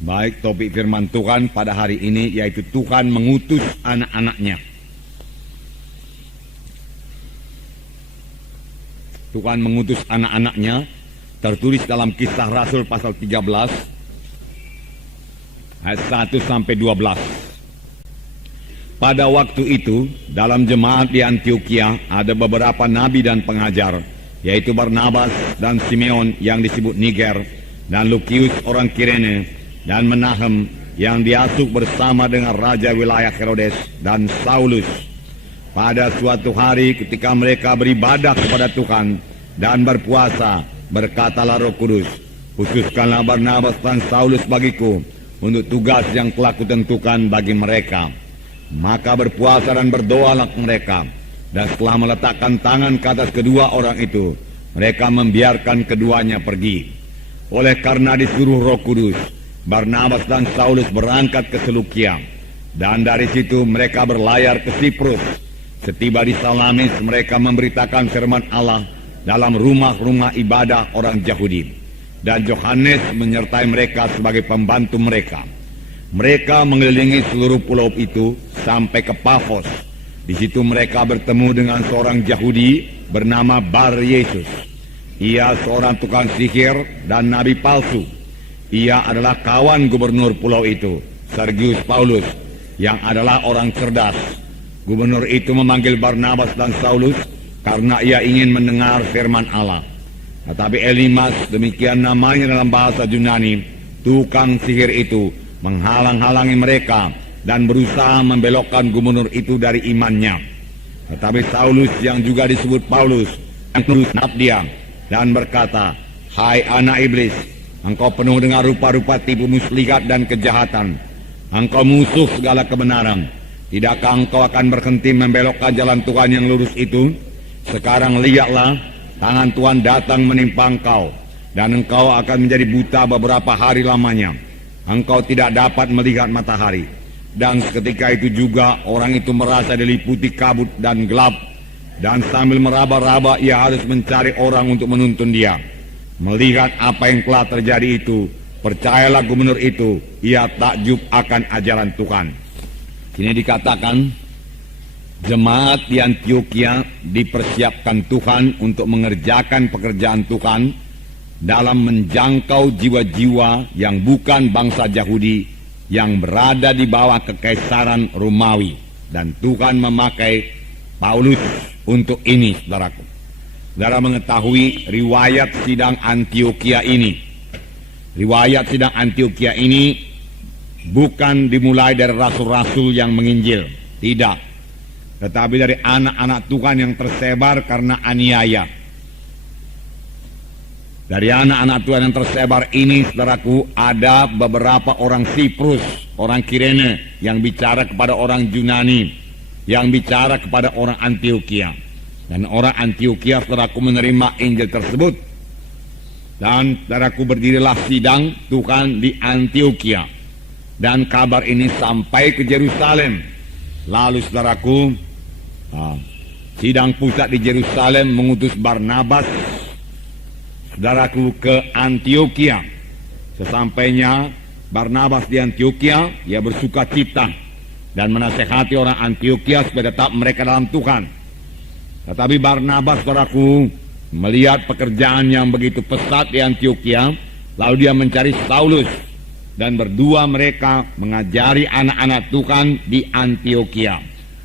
Baik, topik firman Tuhan pada hari ini yaitu Tuhan mengutus anak-anaknya. Tuhan mengutus anak-anaknya tertulis dalam Kisah Rasul pasal 13 ayat 1 sampai 12. Pada waktu itu dalam jemaat di Antioquia ada beberapa nabi dan pengajar, yaitu Barnabas dan Simeon yang disebut Niger, dan Lukius orang Kirene, dan Menahem yang diasuh bersama dengan raja wilayah Herodes dan Saulus. Pada suatu hari ketika mereka beribadah kepada Tuhan dan berpuasa, berkatalah Roh Kudus, "Khususkanlah Barnabas dan Saulus bagiku untuk tugas yang telah kutentukan bagi mereka." Maka berpuasa dan berdoalah mereka, dan setelah meletakkan tangan ke atas kedua orang itu, mereka membiarkan keduanya pergi. Oleh karena disuruh Roh Kudus, Barnabas dan Saulus berangkat ke Selukia, dan dari situ mereka berlayar ke Siprus. Setiba di Salamis, mereka memberitakan firman Allah dalam rumah-rumah ibadah orang Yahudi, dan Yohanes menyertai mereka sebagai pembantu mereka. Mereka mengelilingi seluruh pulau itu sampai ke Pafos. Di situ mereka bertemu dengan seorang Yahudi bernama Bar Yesus. Ia seorang tukang sihir dan nabi palsu. Ia adalah kawan gubernur pulau itu, Sergius Paulus, yang adalah orang cerdas. Gubernur itu memanggil Barnabas dan Saulus karena ia ingin mendengar firman Allah. Tetapi Elimas, demikian namanya dalam bahasa Yunani, tukang sihir itu, menghalang-halangi mereka dan berusaha membelokkan gubernur itu dari imannya. Tetapi Saulus yang juga disebut Paulus yang menolak dia dan berkata, "Hai anak iblis, engkau penuh dengan rupa-rupa tipu muslihat dan kejahatan. Engkau musuh segala kebenaran. Tidakkah engkau akan berhenti membelokkan jalan Tuhan yang lurus itu? Sekarang lihatlah, tangan Tuhan datang menimpa engkau, dan engkau akan menjadi buta beberapa hari lamanya. Engkau tidak dapat melihat matahari." Dan seketika itu juga orang itu merasa diliputi kabut dan gelap, dan sambil meraba-raba ia harus mencari orang untuk menuntun dia. Melihat apa yang telah terjadi itu, percayalah gubernur itu, ia takjub akan ajaran Tuhan. Ini dikatakan jemaat di Antioquia dipersiapkan Tuhan untuk mengerjakan pekerjaan Tuhan dalam menjangkau jiwa-jiwa yang bukan bangsa Yahudi yang berada di bawah kekaisaran Romawi. Dan Tuhan memakai Paulus untuk ini, saudaraku. Saudara mengetahui riwayat sidang Antioquia ini. Riwayat sidang Antioquia ini bukan dimulai dari rasul-rasul yang menginjil, tidak. Tetapi dari anak-anak Tuhan yang tersebar karena aniaya. Dari anak-anak Tuhan yang tersebar ini, saudaraku, ada beberapa orang Siprus, orang Kirene, yang bicara kepada orang Yunani, yang bicara kepada orang Antioquia. Dan orang Antioquia, saudaraku, menerima Injil tersebut. Dan saudaraku, berdirilah sidang Tuhan di Antioquia. Dan kabar ini sampai ke Yerusalem. Lalu, saudaraku, sidang pusat di Yerusalem mengutus Barnabas, saudaraku, ke Antioquia. Sesampainya Barnabas di Antioquia, ia bersuka cita dan menasehati orang Antioquia supaya tetap mereka dalam Tuhan. Tetapi Barnabas, saudaraku, melihat pekerjaan yang begitu pesat di Antioquia, lalu dia mencari Saulus, dan berdua mereka mengajari anak-anak Tuhan di Antioquia.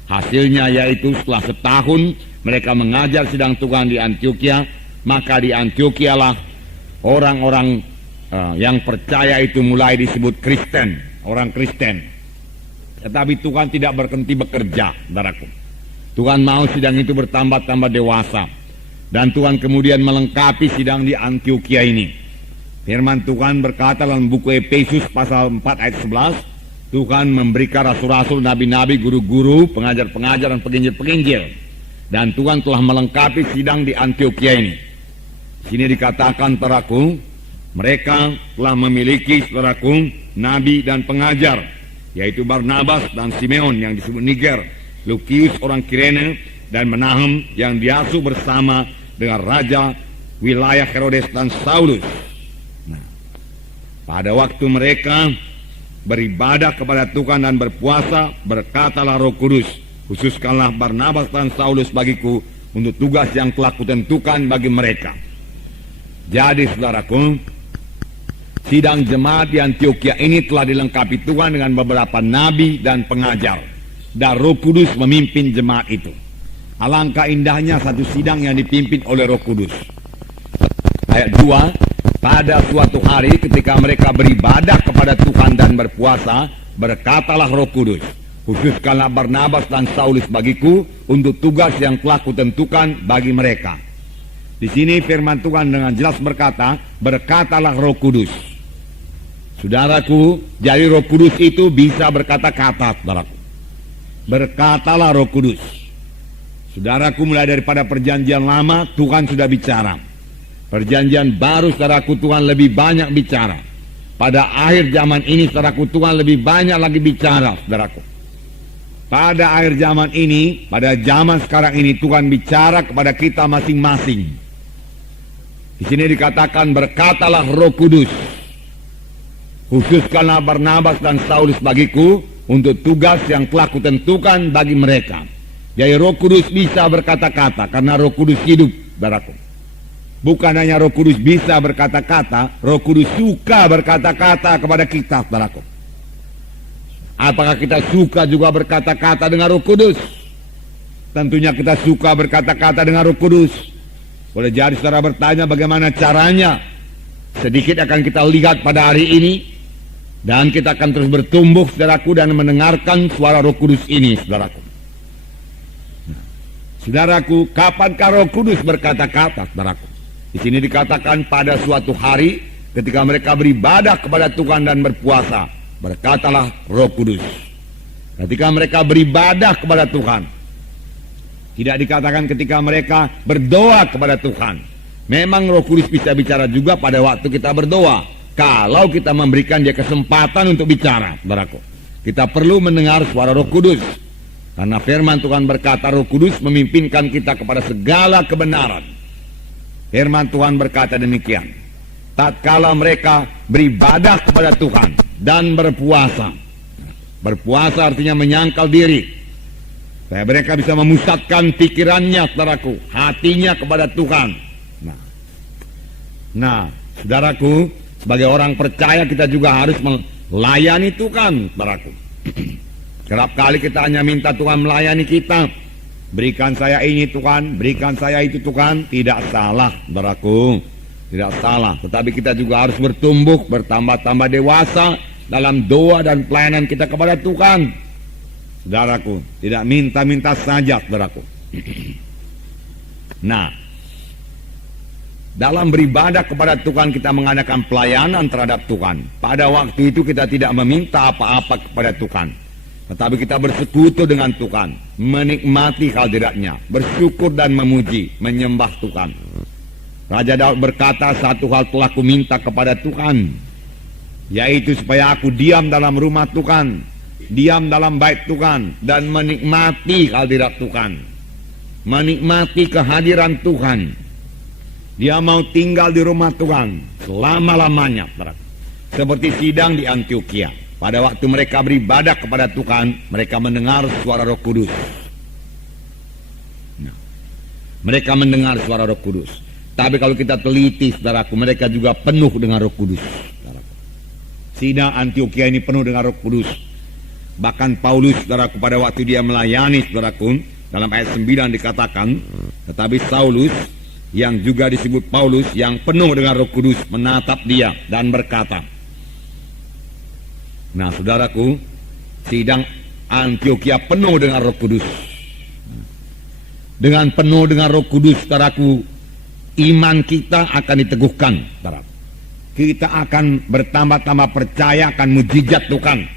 Hasilnya yaitu setelah setahun mereka mengajar sidang Tuhan di Antioquia, maka di Antioquia lah orang-orang yang percaya itu mulai disebut Kristen, orang Kristen. Tetapi Tuhan tidak berhenti bekerja, saudaraku. Tuhan mau sidang itu bertambah-tambah dewasa, dan Tuhan kemudian melengkapi sidang di Antioquia ini. Firman Tuhan berkata dalam buku Efesus pasal 4 ayat 11, Tuhan memberikan rasul-rasul, nabi-nabi, guru-guru, pengajar-pengajar, dan penginjil-penginjil. Dan Tuhan telah melengkapi sidang di Antioquia ini. Sini dikatakan, saudaraku, mereka telah memiliki, saudaraku, nabi dan pengajar, yaitu Barnabas dan Simeon yang disebut Niger, Lukius orang Kirene, dan Menahem yang diasuh bersama dengan raja wilayah Herodes dan Saulus. Nah, Pada waktu mereka beribadah kepada Tuhan dan berpuasa, berkatalah Roh Kudus, khususkanlah Barnabas dan Saulus bagiku untuk tugas yang telah kutentukan bagi mereka. Jadi saudaraku, sidang jemaat di Antioquia ini telah dilengkapi Tuhan dengan beberapa nabi dan pengajar, dan Roh Kudus memimpin jemaat itu. Alangkah indahnya satu sidang yang dipimpin oleh Roh Kudus. Ayat 2, pada suatu hari ketika mereka beribadah kepada Tuhan dan berpuasa, berkatalah Roh Kudus, khususkanlah Barnabas dan Saulus bagiku untuk tugas yang telah kutentukan bagi mereka. Di sini firman Tuhan dengan jelas berkata, berkatalah Roh Kudus. Saudaraku, jadi Roh Kudus itu bisa berkata-kata, saudaraku. Berkatalah Roh Kudus. Saudaraku, mulai daripada perjanjian lama Tuhan sudah bicara. Perjanjian baru, saudaraku, Tuhan lebih banyak bicara. Pada akhir zaman ini, saudaraku, Tuhan lebih banyak lagi bicara, saudaraku. Pada akhir zaman ini, pada zaman sekarang ini, Tuhan bicara kepada kita masing-masing. Di sini dikatakan, berkatalah Roh Kudus, khususkanlah Barnabas dan Saulus bagiku untuk tugas yang telah kutentukan bagi mereka. Jadi Roh Kudus bisa berkata-kata karena Roh Kudus hidup, saudaraku. Bukan hanya Roh Kudus bisa berkata-kata, Roh Kudus suka berkata-kata kepada kita, saudaraku. Apakah kita suka juga berkata-kata dengan Roh Kudus? Tentunya kita suka berkata-kata dengan Roh Kudus. Boleh jadi saudara bertanya bagaimana caranya. Sedikit akan kita lihat pada hari ini. Dan kita akan terus bertumbuh, saudaraku, dan mendengarkan suara Roh Kudus ini, saudaraku. Saudaraku, kapankah Roh Kudus berkata-kata, saudaraku? Di sini dikatakan pada suatu hari ketika mereka beribadah kepada Tuhan dan berpuasa, berkatalah Roh Kudus. Ketika mereka beribadah kepada Tuhan, tidak dikatakan ketika mereka berdoa kepada Tuhan. Memang Roh Kudus bisa bicara juga pada waktu kita berdoa, kalau kita memberikan dia kesempatan untuk bicara, saudaraku. Kita perlu mendengar suara Roh Kudus, karena firman Tuhan berkata Roh Kudus memimpinkan kita kepada segala kebenaran. Firman Tuhan berkata demikian, tatkala mereka beribadah kepada Tuhan dan berpuasa. Berpuasa artinya menyangkal diri, supaya mereka bisa memusatkan pikirannya, saudaraku, hatinya kepada Tuhan. Nah, saudaraku, sebagai orang percaya kita juga harus melayani Tuhan, saudaraku. Kerap kali kita hanya minta Tuhan melayani kita. Berikan saya ini Tuhan, berikan saya itu Tuhan. Tidak salah, saudaraku, tidak salah. Tetapi kita juga harus bertumbuh, bertambah-tambah dewasa dalam doa dan pelayanan kita kepada Tuhan, saudaraku. Tidak minta-minta saja, saudaraku. Nah, dalam beribadah kepada Tuhan kita mengadakan pelayanan terhadap Tuhan. Pada waktu itu kita tidak meminta apa-apa kepada Tuhan, tetapi kita bersekutu dengan Tuhan, menikmati hadiratnya, bersyukur dan memuji, menyembah Tuhan. Raja Daud berkata, satu hal telah ku minta kepada Tuhan, yaitu supaya aku diam dalam rumah Tuhan, diam dalam bait Tuhan, dan menikmati hadirat Tuhan, menikmati kehadiran Tuhan. Dia mau tinggal di rumah Tuhan selama-lamanya, seperti sidang di Antioquia. Pada waktu mereka beribadah kepada Tuhan, mereka mendengar suara Roh Kudus. Nah, mereka mendengar suara Roh Kudus. Tapi kalau kita teliti, saudaraku, mereka juga penuh dengan Roh Kudus, saudaraku. Sidang Antioquia ini penuh dengan Roh Kudus. Bahkan Paulus, saudaraku, pada waktu dia melayani, saudaraku, dalam ayat 9 dikatakan, tetapi Saulus, yang juga disebut Paulus, yang penuh dengan Roh Kudus, menatap dia dan berkata. Nah, saudaraku, sidang Antioquia penuh dengan Roh Kudus. Dengan penuh dengan Roh Kudus, saudaraku, iman kita akan diteguhkan, saudaraku. Kita akan bertambah-tambah percaya akan mujizat Tuhan.